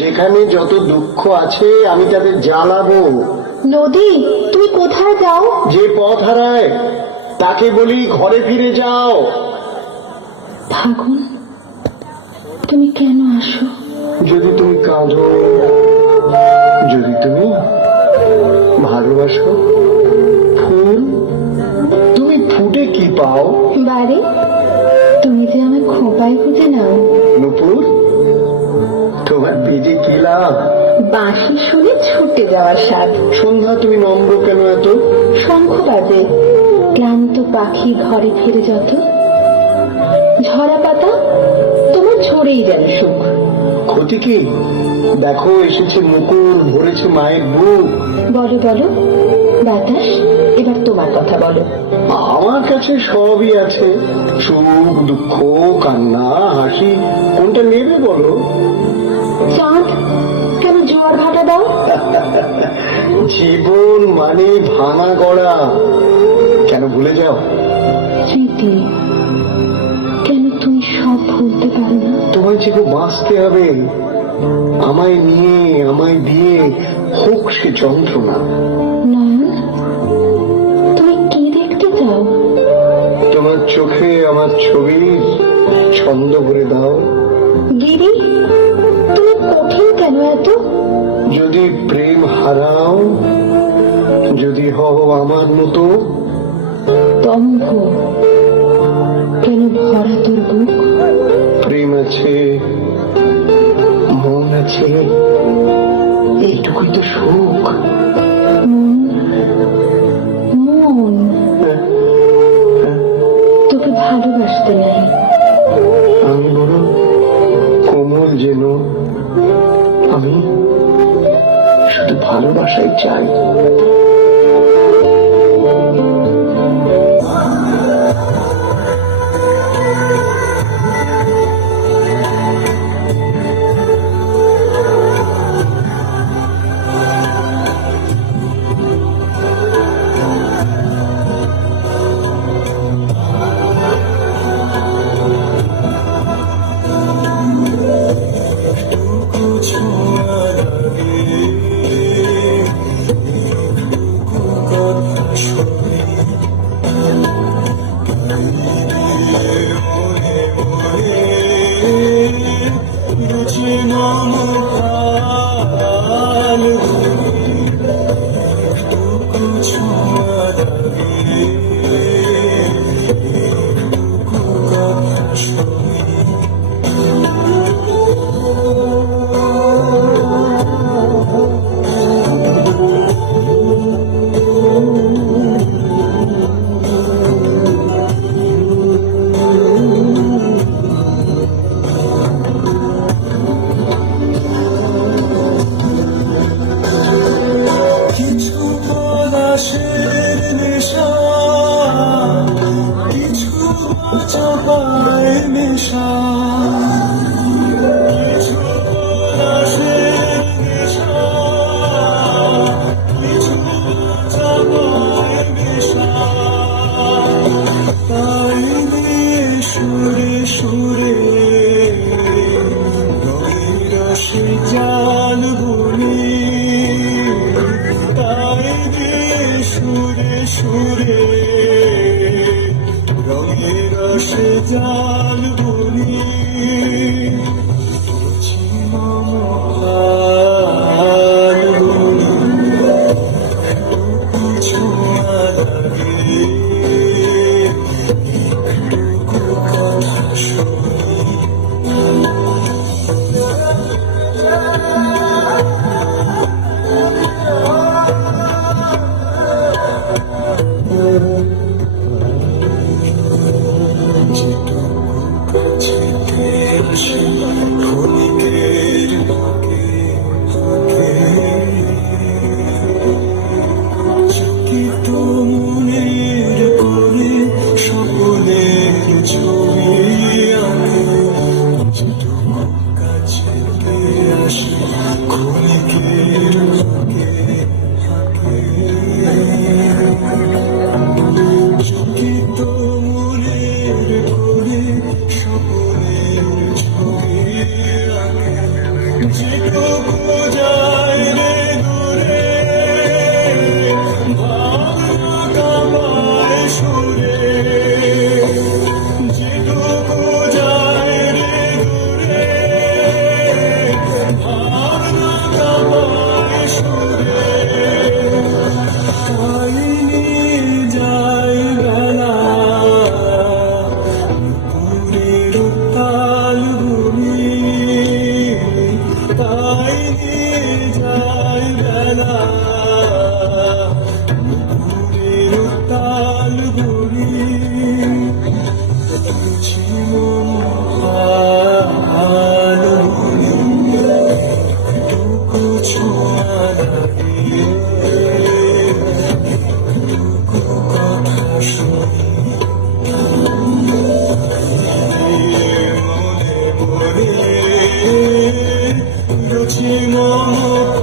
যেখানে যত দুঃখ আছে আমি তাদের জ্বালাবো। নদী, তুমি কোথায় যাও? যে পথ হারায় তাকে বলি ঘরে ফিরে যাও। ফাগুন, তুমি কেন আসো? যদি তুমি কাঁদো, যদি তুমি ভালোবাসো, ফুল তুমি ফুটে কি পাও? বারে, তুমি যে আমার খোপায় খুঁজে নাও। নুপুর তোমার বেজে কি লাভ? বাঁশি শুনে ছুটে যাওয়ার স্বাদ। সন্ধ্যা তুমি নম্র কেন এত? শঙ্খ বাজে, ক্লান্ত পাখি ঘরে ফিরে যত। ঝরা পাতা তোমার ঝরেই যেন সুখ। ক্ষতি কি? দেখো এসেছে মুকুল, ভরেছে মায়ের বুক। বলো বলো বাতাস, এবার তোমার কথা বলো। আমার কাছে সবই আছে, সুখ দুঃখ কান্না হাসি, কোনটা নেবে বলো? চাঁদ, কেন জোয়ার ভাটা দাও? জীবন মানে ভাঙা গড়া, কেন ভুলে যাও? স্মৃতি, কেন তুমি সব ভুলতে পারো না? তোমায় যে বাঁচতে হবে, আমায় নিয়ে আমায় দিয়ে, হোক সে যন্ত্রণা। নয়ন, তুমি কি দেখতে চাও? তোমার চোখে আমার ছবির ছন্দ ভরে দাও। গিরি, তুমি কঠিন কেন এত? যদি প্রেম হারাও, যদি হও আমার মতো। দম্ভ, কেন ভরা তোর বুক? প্রেম আছে, মন আছে, এইটুকুই তো সুখ। মন তোকে ভালোবাসতে নাই। আমি বড় কোমল যেন, আমি শুধু ভালোবাসাই চাই। যেটুকু যায় রে দূরে ভাবনা কামায় সুরে যেটুকু যায় রে দূরে ভাবনা কামায় সুরে তাই নিয়ে যায় বেলা পুরের তাল ঘুরি তাই নিয়ে যায় বেলা পুরের তাল ঘুরি ছিমন আলো টুকু ছোঁয়া লাগে কথা শুনি মনে পড়ে রুচি মমতা